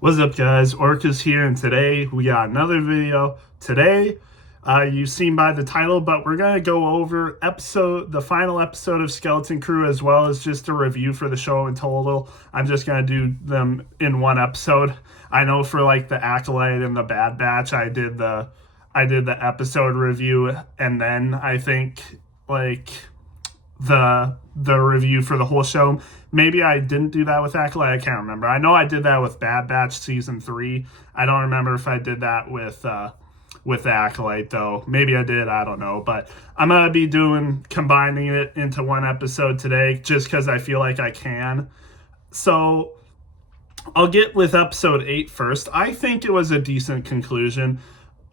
What's up, guys? Orcus here, and today we got another video. Today, you've seen by the title, but we're gonna go over the final episode of Skeleton Crew, as well as just a review for the show in total. I'm just gonna do them in one episode. I know for like the Acolyte and the Bad Batch, I did the episode review, and then I think like the review for the whole show. Maybe I didn't do that with Acolyte. I can't remember. I know I did that with Bad Batch season 3. I don't remember if I did that with the Acolyte though. Maybe I did. I don't know. But I'm gonna be combining it into one episode today, just because I feel like I can. So I'll get with episode 8 first. I think it was a decent conclusion.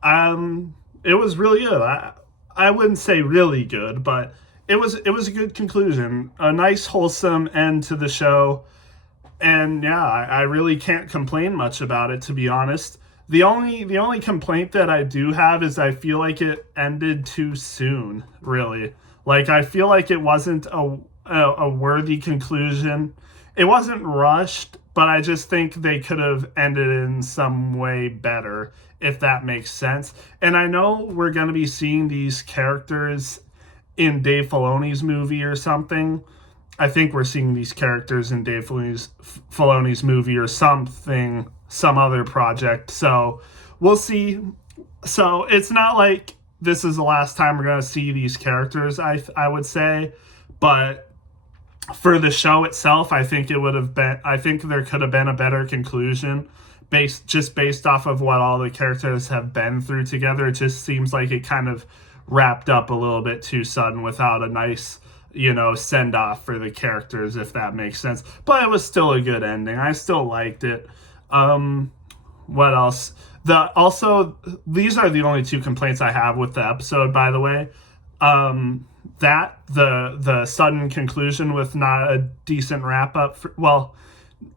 It was really good. I wouldn't say really good, but it was a good conclusion, a nice wholesome end to the show, and yeah, I really can't complain much about it, to be honest. The only complaint that I do have is I feel like it ended too soon. Really, like I feel like it wasn't a worthy conclusion. It wasn't rushed, but I just think they could have ended in some way better, if that makes sense. And I know we're going to be seeing these characters in Dave Filoni's movie or something. I think we're seeing these characters in Dave Filoni's movie or something, some other project. So we'll see. So it's not like this is the last time we're going to see these characters, I would say. But for the show itself, I think there could have been a better conclusion based off of what all the characters have been through together. It just seems like it kind of wrapped up a little bit too sudden without a nice, send off for the characters, if that makes sense. But it was still a good ending. I still liked it. What else? These are the only two complaints I have with the episode, by the way. That the sudden conclusion with not a decent wrap up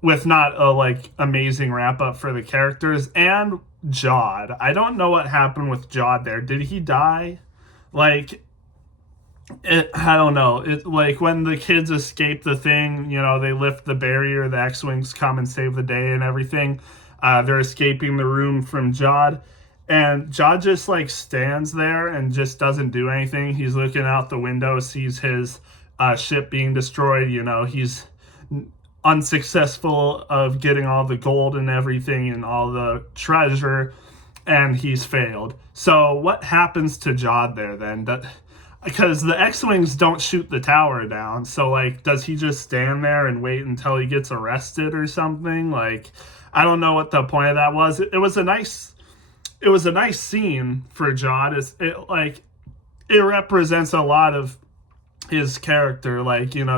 with not a amazing wrap up for the characters, and Jod. I don't know what happened with Jod there. Did he die? I don't know. It when the kids escape the thing, they lift the barrier, the X-Wings come and save the day and everything. They're escaping the room from Jod, and Jod just stands there and just doesn't do anything. He's looking out the window, sees his ship being destroyed. He's unsuccessful of getting all the gold and everything and all the treasure, and he's failed. So what happens to Jod there then? Because the X-Wings don't shoot the tower down, so does he just stand there and wait until he gets arrested or something? I don't know what the point of that was. It was a nice scene for Jod. It represents a lot of his character,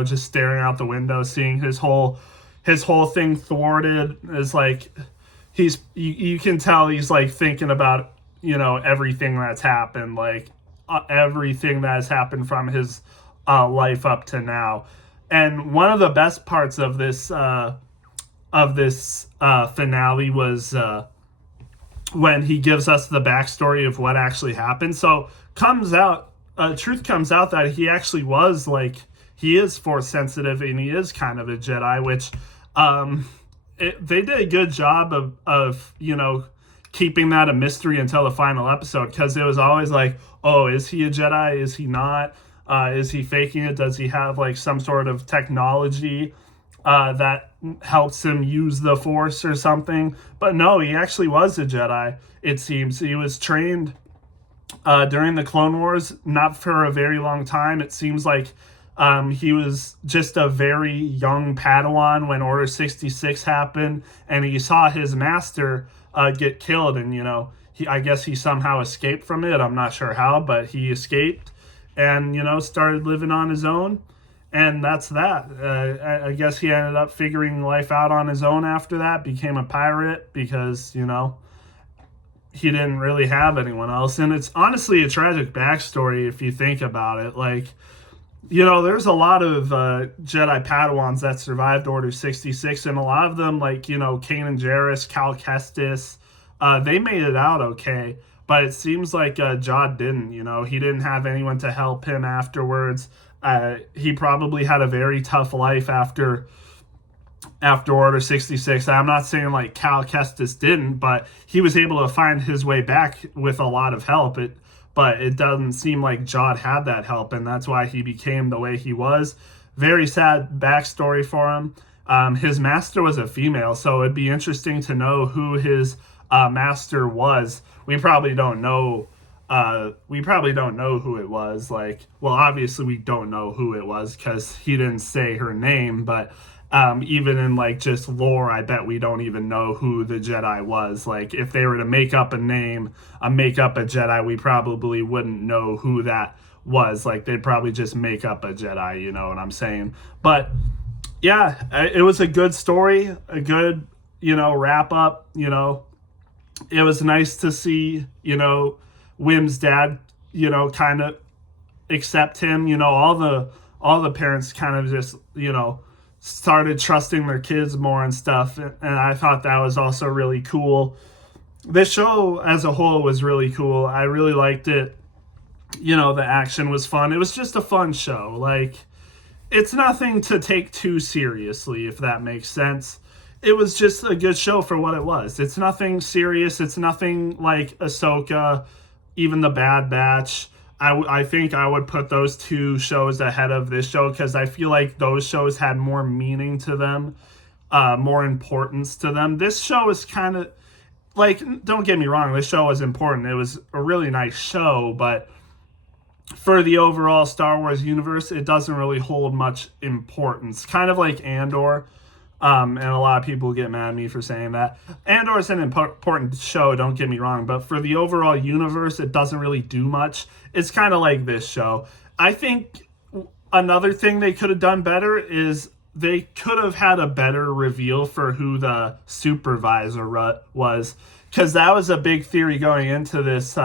just staring out the window, seeing his whole thing thwarted. Is you can tell he's thinking about everything that's happened, everything that has happened from his life up to now. And one of the best parts of this finale was when he gives us the backstory of what actually happened. So truth comes out that he actually was he is force sensitive, and he is kind of a Jedi, which they did a good job of keeping that a mystery until the final episode, because it was always oh, is he a Jedi? Is he not? Is he faking it? Does he have some sort of technology that helps him use the Force or something? But no, he actually was a Jedi, it seems. He was trained during the Clone Wars, not for a very long time. It seems he was just a very young Padawan when Order 66 happened, and he saw his master get killed, and I guess he somehow escaped from it. I'm not sure how, but he escaped and started living on his own, and that's that. I guess he ended up figuring life out on his own after that, became a pirate because he didn't really have anyone else. And it's honestly a tragic backstory if you think about it. There's a lot of Jedi Padawans that survived Order 66, and a lot of them, Kanan Jarrus, Cal Kestis, they made it out okay. But it seems Jod didn't. He didn't have anyone to help him afterwards. He probably had a very tough life after after Order 66. I'm not saying like Cal Kestis didn't, but he was able to find his way back with a lot of help. But it doesn't seem like Jod had that help, and that's why he became the way he was. Very sad backstory for him. His master was a female, so it'd be interesting to know who his master was. We probably don't know. We probably don't know who it was. Like, well, obviously we don't know who it was because he didn't say her name. But even in like just lore, I bet we don't even know who the Jedi was. Like, if they were to make up a name, make up a Jedi, we probably wouldn't know who that was. Like, they'd probably just make up a Jedi. You know what I'm saying? But yeah, it was a good story, a good, wrap up. It was nice to see, Wim's dad, kind of accept him. All the parents kind of just, started trusting their kids more and stuff. And I thought that was also really cool. This show as a whole was really cool. I really liked it. The action was fun. It was just a fun show. Like, it's nothing to take too seriously, if that makes sense. It was just a good show for what it was. It's nothing serious. It's nothing like Ahsoka, even The Bad Batch. I think I would put those two shows ahead of this show because I feel like those shows had more meaning to them, more importance to them. This show is kind of, like, don't get me wrong, this show was important. It was a really nice show, but for the overall Star Wars universe, it doesn't really hold much importance. Kind of like Andor. And a lot of people get mad at me for saying that. Andor is an important show, don't get me wrong, but for the overall universe, it doesn't really do much. It's kind of like this show. I think another thing they could have done better is they could have had a better reveal for who the supervisor was, because that was a big theory going into this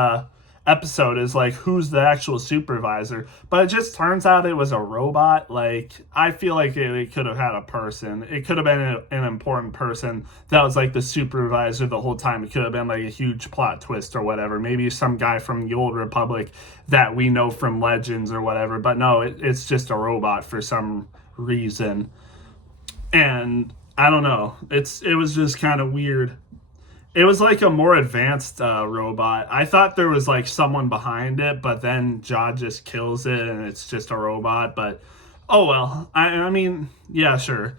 episode, is like, who's the actual supervisor? But it just turns out it was a robot. Like, I feel like it could have had a person. It could have been an important person that was like the supervisor the whole time. It could have been like a huge plot twist or whatever. Maybe some guy from the Old Republic that we know from Legends or whatever. But no, it's just a robot for some reason. And I don't know. It was just kind of weird. It was like a more advanced robot. I thought there was like someone behind it, but then Jod just kills it and it's just a robot. But oh well. I mean, yeah, sure.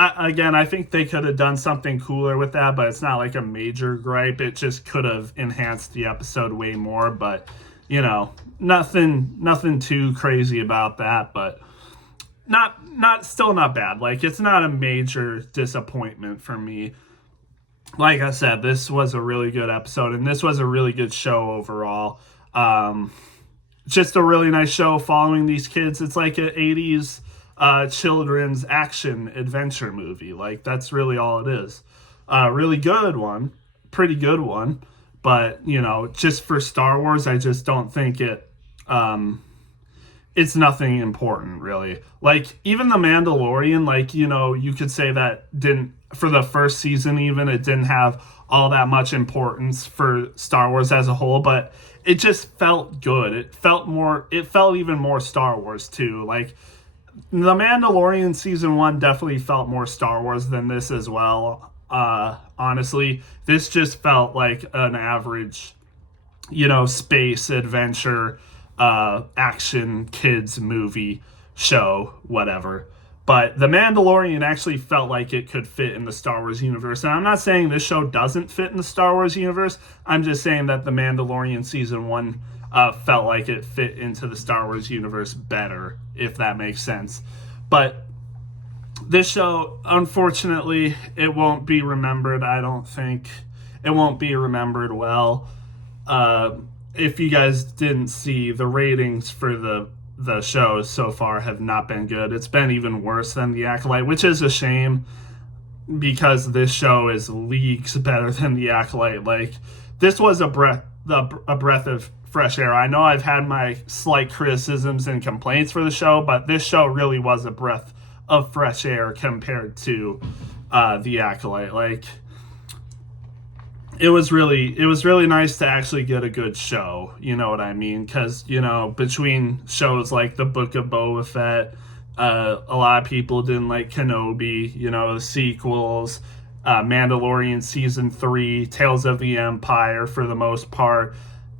I think they could have done something cooler with that, but it's not like a major gripe. It just could have enhanced the episode way more. But nothing too crazy about that. But still not bad. Like, it's not a major disappointment for me. Like I said, this was a really good episode, and this was a really good show overall. Just a really nice show following these kids. It's like an 80s children's action adventure movie. Like, that's really all it is. Really good one. Pretty good one. But, just for Star Wars, I just don't think it's nothing important, really. Like, even The Mandalorian, like, you could say that didn't, for the first season even, it didn't have all that much importance for Star Wars as a whole, but it just felt good. It felt even more Star Wars too. Like, The Mandalorian season 1 definitely felt more Star Wars than this as well. Honestly, this just felt like an average, space adventure, action kids movie show, whatever. But The Mandalorian actually felt like it could fit in the Star Wars universe. And I'm not saying this show doesn't fit in the Star Wars universe. I'm just saying that The Mandalorian season 1 felt like it fit into the Star Wars universe better, if that makes sense. But this show, unfortunately, it won't be remembered, I don't think. It won't be remembered well. If you guys didn't see, the ratings for the shows so far have not been good. It's been even worse than The Acolyte, which is a shame because this show is leagues better than The Acolyte. Like, this was a breath of fresh air. I know I've had my slight criticisms and complaints for the show, but this show really was a breath of fresh air compared to The Acolyte. Like, it was really nice to actually get a good show, you know what I mean? Because, between shows like The Book of Boba Fett, A lot of people didn't like Kenobi, the sequels, Mandalorian Season 3, Tales of the Empire for the most part.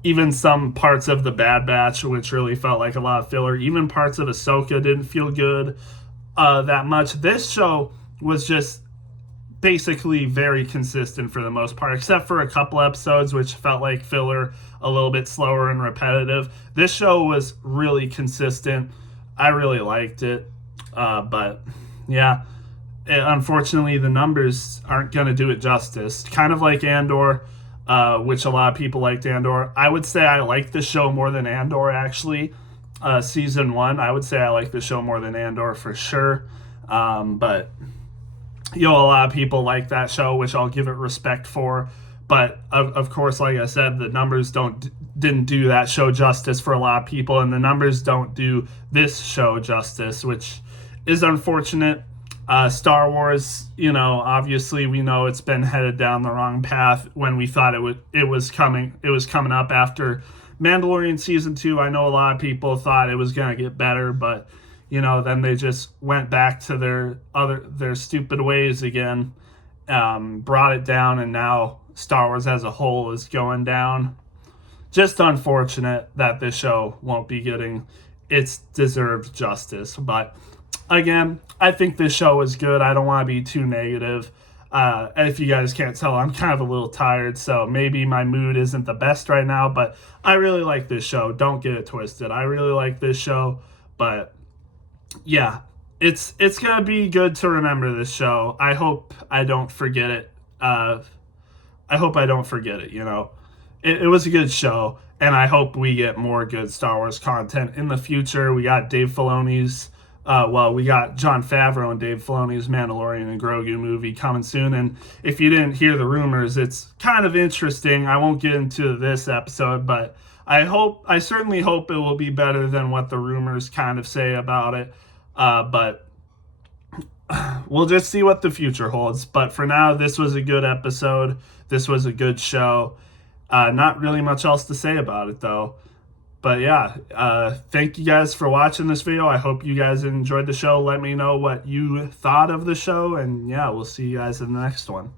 Even some parts of the Bad Batch, which really felt like a lot of filler. Even parts of Ahsoka didn't feel good that much. This show was just basically very consistent for the most part, except for a couple episodes which felt like filler, a little bit slower and repetitive. This show was really consistent. I really liked it. But yeah, unfortunately, the numbers aren't going to do it justice. Kind of like Andor, which a lot of people liked Andor. I would say I like the show more than Andor, actually. Season 1, I would say I like the show more than Andor for sure. But a lot of people like that show, which I'll give it respect for. But of course, like I said, the numbers didn't do that show justice for a lot of people, and the numbers don't do this show justice, which is unfortunate. Star Wars, obviously we know it's been headed down the wrong path when we thought it was coming up after Mandalorian Season 2. I know a lot of people thought it was going to get better, but then they just went back to their stupid ways again, brought it down, and now Star Wars as a whole is going down. Just unfortunate that this show won't be getting its deserved justice. But again, I think this show is good. I don't want to be too negative. If you guys can't tell, I'm kind of a little tired, so maybe my mood isn't the best right now, but I really like this show. Don't get it twisted. I really like this show, but yeah, it's going to be good to remember this show. I hope I don't forget it. I hope I don't forget it, It was a good show, and I hope we get more good Star Wars content in the future. We got Dave Filoni's, we got Jon Favreau and Dave Filoni's Mandalorian and Grogu movie coming soon, and if you didn't hear the rumors, it's kind of interesting. I won't get into this episode, but I certainly hope it will be better than what the rumors kind of say about it, but we'll just see what the future holds. But for now, this was a good episode. This was a good show. Not really much else to say about it, though. But yeah, thank you guys for watching this video. I hope you guys enjoyed the show. Let me know what you thought of the show. And yeah, we'll see you guys in the next one.